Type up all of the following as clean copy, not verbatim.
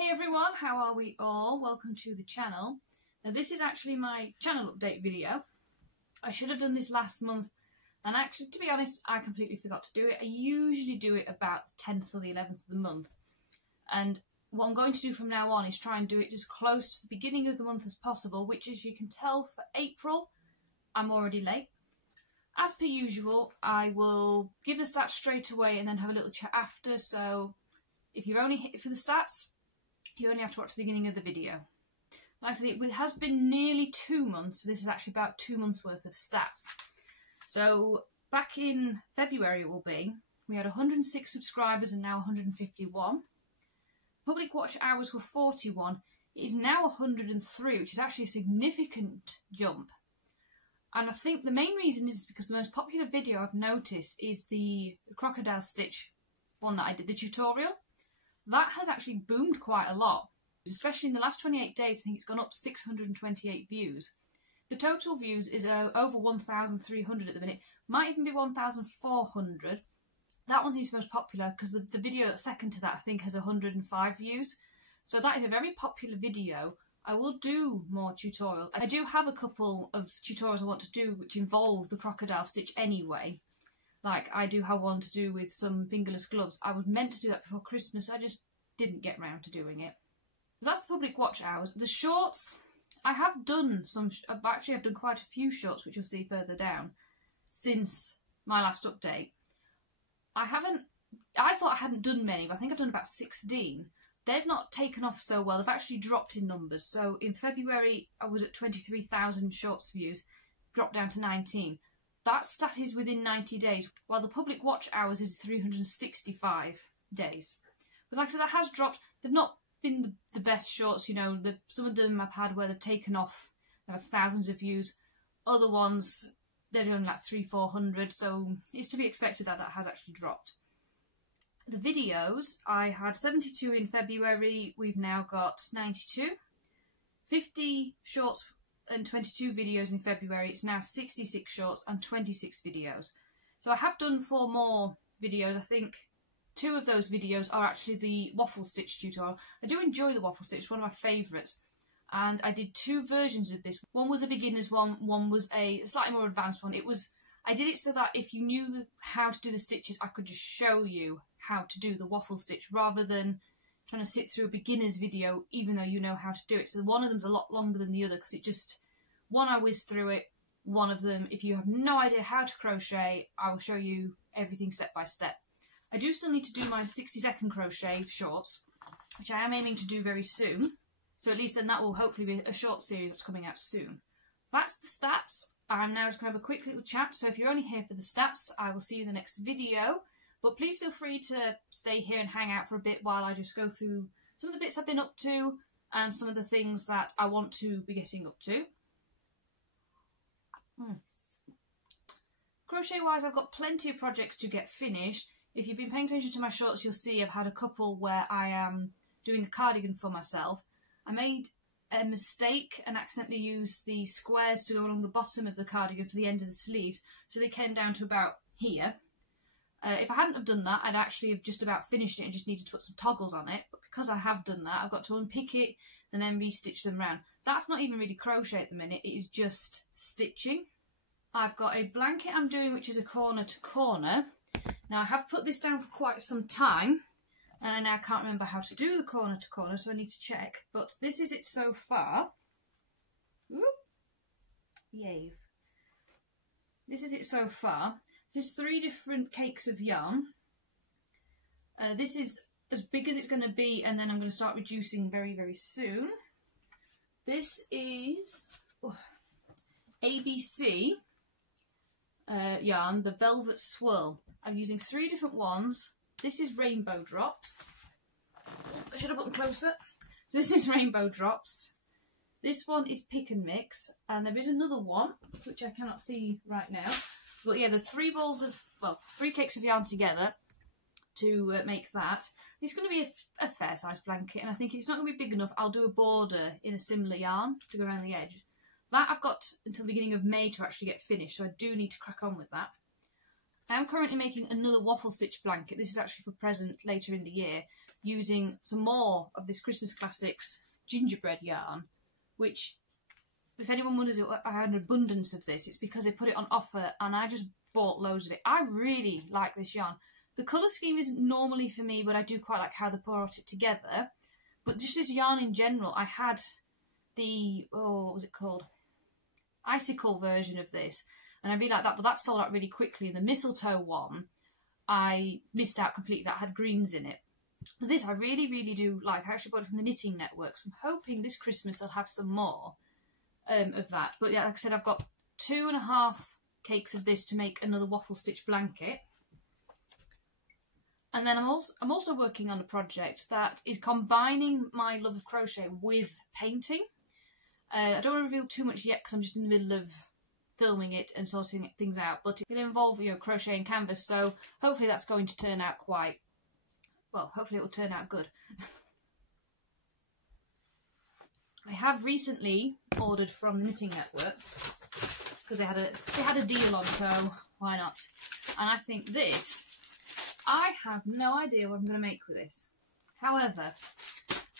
Hey everyone, how are we all? Welcome to the channel. Now this is actually my channel update video. I should have done this last month, and actually, to be honest, I completely forgot to do it. I usually do it about the 10th or the 11th of the month, and what I'm going to do from now on is try and do it as close to the beginning of the month as possible, which, as you can tell, for April I'm already late. As per usual, I will give the stats straight away and then have a little chat after, so if you're only here for the stats, you only have to watch the beginning of the video. Like I said, it has been nearly 2 months, so this is actually about 2 months worth of stats. So back in February it will be, we had 106 subscribers and now 151. Public watch hours were 41. It is now 103, which is actually a significant jump. And I think the main reason is because the most popular video I've noticed is the crocodile stitch one that I did, the tutorial. That has actually boomed quite a lot, especially in the last 28 days. I think it's gone up 628 views. The total views is over 1,300 at the minute, might even be 1,400. That one seems most popular because the video that's second to that I think has 105 views. So that is a very popular video. I will do more tutorials. I do have a couple of tutorials I want to do which involve the crocodile stitch anyway. Like, I do have one to do with some fingerless gloves. I was meant to do that before Christmas, I just didn't get round to doing it. So that's the public watch hours. The shorts, I have done some, I've done quite a few shorts, which you'll see further down, since my last update. I thought I hadn't done many, but I think I've done about 16. They've not taken off so well, they've actually dropped in numbers. So in February, I was at 23,000 shorts views, dropped down to 19. That stat is within 90 days, while the public watch hours is 365 days. But like I said, that has dropped. They've not been the best shorts, you know. Some of them I've had where they've taken off, they have thousands of views. Other ones, they're only like 300-400, so it's to be expected that that has actually dropped. The videos, I had 72 in February, we've now got 92. 50 shorts and 22 videos in February. It's now 66 shorts and 26 videos. So I have done 4 more videos. I think 2 of those videos are actually the waffle stitch tutorial. I do enjoy the waffle stitch, one of my favourites. And I did 2 versions of this. One was a beginner's one was a slightly more advanced one. I did it so that if you knew how to do the stitches, I could just show you how to do the waffle stitch rather than trying to sit through a beginner's video even though you know how to do it. So one of them's a lot longer than the other because it just, one I whizzed through it, one of them, if you have no idea how to crochet, I will show you everything step by step. I do still need to do my 60-second crochet shorts, which I am aiming to do very soon. So at least then that will hopefully be a short series that's coming out soon. That's the stats. I'm now just going to have a quick little chat. So if you're only here for the stats, I will see you in the next video. But please feel free to stay here and hang out for a bit while I just go through some of the bits I've been up to and some of the things that I want to be getting up to. Crochet wise, I've got plenty of projects to get finished. If you've been paying attention to my shorts, you'll see I've had a couple where I am doing a cardigan for myself. I made a mistake and accidentally used the squares to go along the bottom of the cardigan for the end of the sleeves, so they came down to about here. If I hadn't have done that, I'd actually have just about finished it and just needed to put some toggles on it. But because I have done that, I've got to unpick it and then re-stitch them round. That's not even really crochet at the minute, it is just stitching. I've got a blanket I'm doing which is a corner to corner. Now I have put this down for quite some time and I now can't remember how to do the corner to corner, so I need to check. But this is it so far. Whoop. Yay. This is it so far. There's 3 different cakes of yarn. This is as big as it's going to be, and then I'm going to start reducing very, very soon. This is ABC yarn, the Velvet Swirl. I'm using 3 different ones. This is Rainbow Drops. I should have put them closer. So this is Rainbow Drops. This one is Pick and Mix, and there is another one which I cannot see right now. But yeah, the 3 balls of, well, 3 cakes of yarn together to make that. It's going to be a fair sized blanket, and I think if it's not going to be big enough, I'll do a border in a similar yarn to go around the edge. That I've got until the beginning of May to actually get finished, so I do need to crack on with that. I am currently making another waffle stitch blanket. This is actually for present later in the year, using some more of this Christmas Classics gingerbread yarn, which, if anyone wonders if I had an abundance of this, it's because they put it on offer and I just bought loads of it. I really like this yarn. The colour scheme isn't normally for me, but I do quite like how they brought it together. But just this yarn in general, I had the, oh, what was it called? Icicle version of this, and I really like that, but that sold out really quickly. And the mistletoe one, I missed out completely. That had greens in it. But this I really, really do like. I actually bought it from the Knitting Network, so I'm hoping this Christmas I'll have some more of that. But yeah, like I said, I've got 2.5 cakes of this to make another waffle stitch blanket. And then I'm also working on a project that is combining my love of crochet with painting. I don't want to reveal too much yet because I'm just in the middle of filming it and sorting things out, but it'll involve, you know, crochet and canvas, so hopefully that's going to turn out quite well. Hopefully it will turn out good. I have recently ordered from the Knitting Network because they had a deal on, so why not? And I think this, I have no idea what I'm going to make with this. However,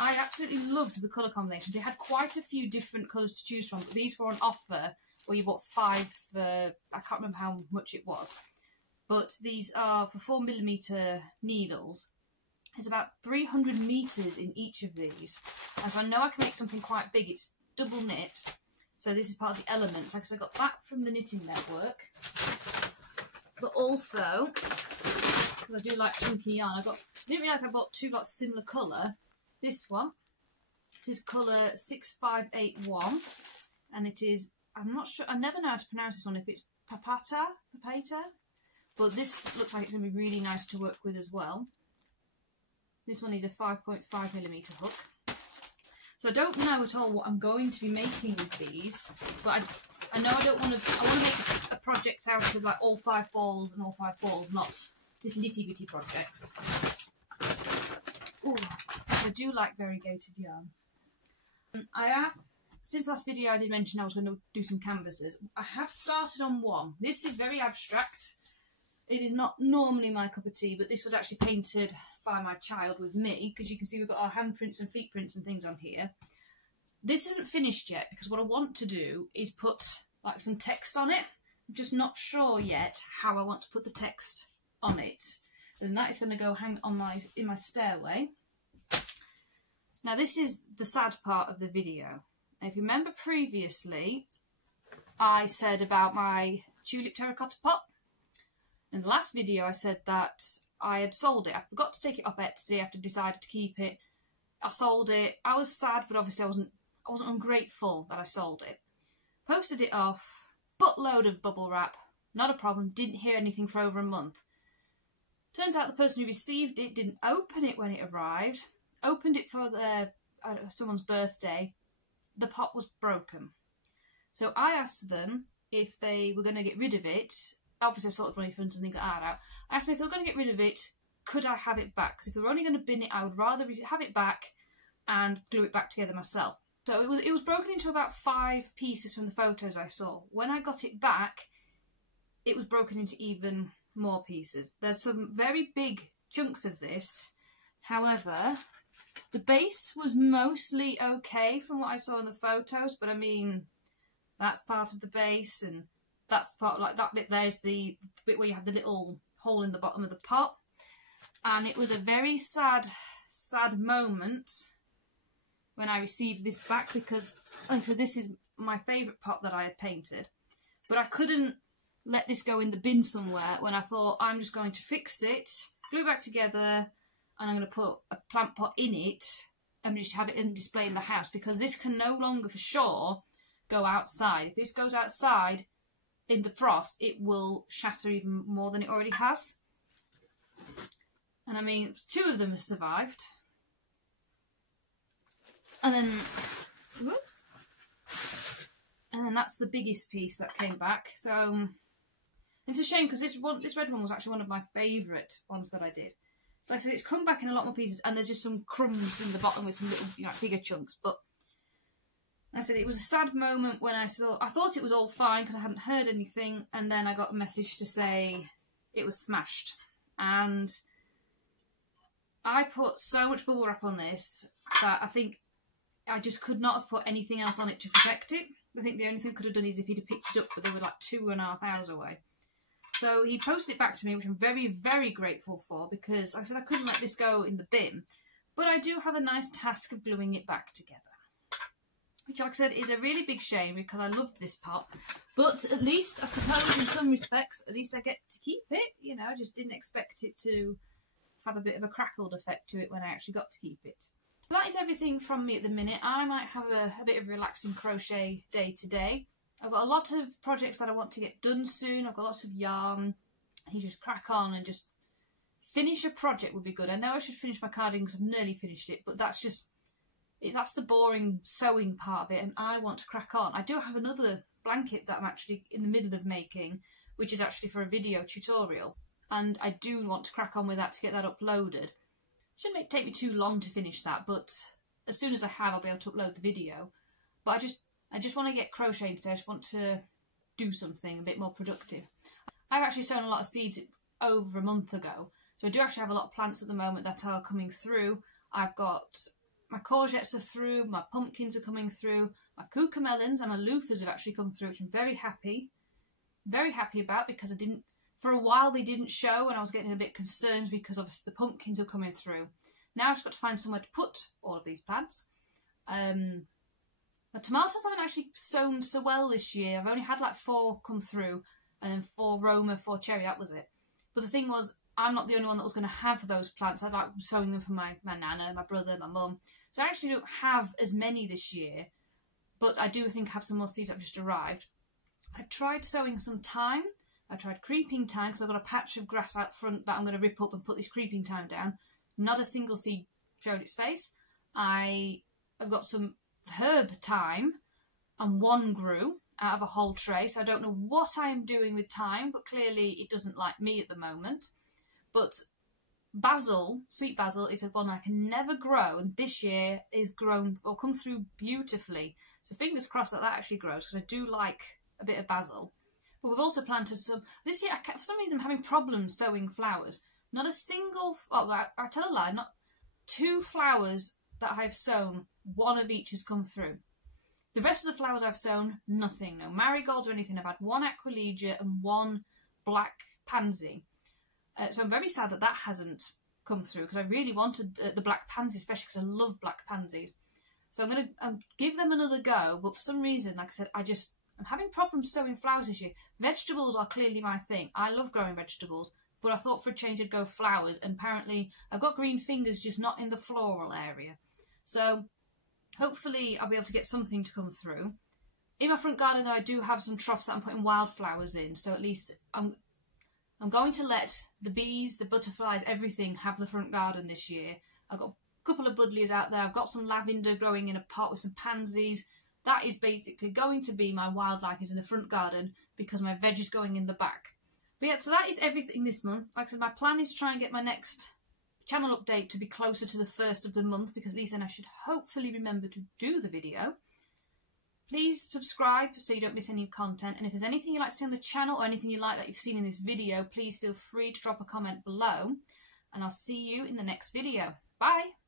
I absolutely loved the colour combination. They had quite a few different colours to choose from, but these were on offer where you bought 5 for, I can't remember how much it was. But these are for 4mm needles. There's about 300 metres in each of these. And so I know I can make something quite big. It's double knit. So this is part of the elements. Like I said, I got that from the Knitting Network. But also, because I do like chunky yarn, I didn't realise I bought 2 lots similar colour. This one, this is colour 6581, and it is, I'm not sure, I never know how to pronounce this one, if it's papata, but this looks like it's going to be really nice to work with as well. This one is a 5.5mm hook. So I don't know at all what I'm going to be making with these, but I know I want to make a project out of like all 5 balls and all 5 balls, not little itty bitty projects. Ooh. I do like variegated yarns. I have, since last video I did mention I was going to do some canvases. I have started on one. This is very abstract. It is not normally my cup of tea, but this was actually painted by my child with me, because you can see we've got our handprints and feet prints and things on here. This isn't finished yet, because what I want to do is put like some text on it. I'm just not sure yet how I want to put the text on it. And that is going to go hang on in my stairway. Now this is the sad part of the video. Now, if you remember previously, I said about my tulip terracotta pot. In the last video I said that I had sold it. I forgot to take it off Etsy after I decided to keep it. I sold it. I was sad, but obviously I wasn't ungrateful that I sold it. Posted it off, buttload of bubble wrap, not a problem, didn't hear anything for over a month. Turns out the person who received it didn't open it when it arrived. Opened it for someone's birthday. The pot was broken. So I asked them if they were going to get rid of it. Obviously I sorted money funds and things like that out. I asked them if they were going to get rid of it, could I have it back? Because if they were only going to bin it, I would rather have it back and glue it back together myself. So it was broken into about 5 pieces from the photos I saw. When I got it back, it was broken into even more pieces. There's some very big chunks of this. However, the base was mostly okay from what I saw in the photos, but I mean, that's part of the base, and that's part, like that bit there's the bit where you have the little hole in the bottom of the pot. And it was a very sad moment when I received this back, because, like I said, this is my favourite pot that I had painted, but I couldn't let this go in the bin somewhere when I thought I'm just going to fix it, glue it back together, and I'm going to put a plant pot in it and just have it in display in the house, because this can no longer for sure go outside. If this goes outside in the frost, it will shatter even more than it already has. And I mean, 2 of them have survived. And then, whoops. And then that's the biggest piece that came back. So it's a shame, because this red one was actually one of my favourite ones that I did. So like I said, it's come back in a lot more pieces, and there's just some crumbs in the bottom with some little, you know, bigger chunks. But like I said, it was a sad moment when I thought it was all fine because I hadn't heard anything, and then I got a message to say it was smashed. And I put so much bubble wrap on this that I think I just could not have put anything else on it to protect it. I think the only thing I could have done is if he'd have picked it up, but they were like 2.5 hours away. So he posted it back to me, which I'm very, very grateful for, because like I said I couldn't let this go in the bin. But I do have a nice task of gluing it back together. Which, like I said, is a really big shame because I loved this pot. But at least, I suppose, in some respects, at least I get to keep it. You know, I just didn't expect it to have a bit of a crackled effect to it when I actually got to keep it. So that is everything from me at the minute. I might have a bit of a relaxing crochet day today. I've got a lot of projects that I want to get done soon. I've got lots of yarn. You just crack on and just finish a project would be good. I know I should finish my cardigan because I've nearly finished it, but that's the boring sewing part of it, and I want to crack on. I do have another blanket that I'm actually in the middle of making, which is actually for a video tutorial, and I do want to crack on with that to get that uploaded. Shouldn't take me too long to finish that, but as soon as I have, I'll be able to upload the video. But I just want to get crocheting today. I just want to do something a bit more productive. I've actually sown a lot of seeds over a month ago, so I do actually have a lot of plants at the moment that are coming through. I've got my courgettes are through, my pumpkins are coming through, my cucamelons and my loofahs have actually come through, which I'm very happy about, because for a while they didn't show and I was getting a bit concerned because obviously the pumpkins are coming through. Now I've just got to find somewhere to put all of these plants. My tomatoes haven't actually sown so well this year. I've only had like 4 come through, and then 4 Roma, 4 cherry, that was it. But the thing was, I'm not the only one that was going to have those plants. I'd like sowing them for my nana, my brother, my mum. So I actually don't have as many this year, but I do think I have some more seeds that have just arrived. I've tried sowing some thyme. I tried creeping thyme because I've got a patch of grass out front that I'm going to rip up and put this creeping thyme down. Not a single seed showed its face. I've got some herb thyme, and 1 grew out of a whole tray, so I don't know what I'm doing with thyme, but clearly it doesn't like me at the moment. But basil, sweet basil, is one I can never grow, and this year is grown or come through beautifully. So fingers crossed that actually grows, because I do like a bit of basil. But we've also planted some. This year, for some reason, I'm having problems sowing flowers. Not a single. Oh, I tell a lie. Not 2 flowers that I've sown. 1 of each has come through. The rest of the flowers I've sown, nothing. No marigolds or anything. I've had 1 aquilegia and 1 black pansy. So I'm very sad that that hasn't come through, because I really wanted the black pansy, especially because I love black pansies. So I'm going to give them another go, but for some reason, like I said, I'm having problems sowing flowers this year. Vegetables are clearly my thing. I love growing vegetables, but I thought for a change I'd go flowers, and apparently I've got green fingers, just not in the floral area. So hopefully I'll be able to get something to come through. In my front garden, though, I do have some troughs that I'm putting wildflowers in, so at least I'm going to let the bees, the butterflies, everything have the front garden this year. I've got a couple of buddleias out there. I've got some lavender growing in a pot with some pansies. That is basically going to be my wildlife, is in the front garden, because my veg is going in the back. But yeah, so that is everything this month. Like I said, my plan is to try and get my next channel update to be closer to the 1st of the month, because at least then I should hopefully remember to do the video. Please subscribe so you don't miss any content, and if there's anything you'd like to see on the channel or anything you like that you've seen in this video, please feel free to drop a comment below, and I'll see you in the next video. Bye!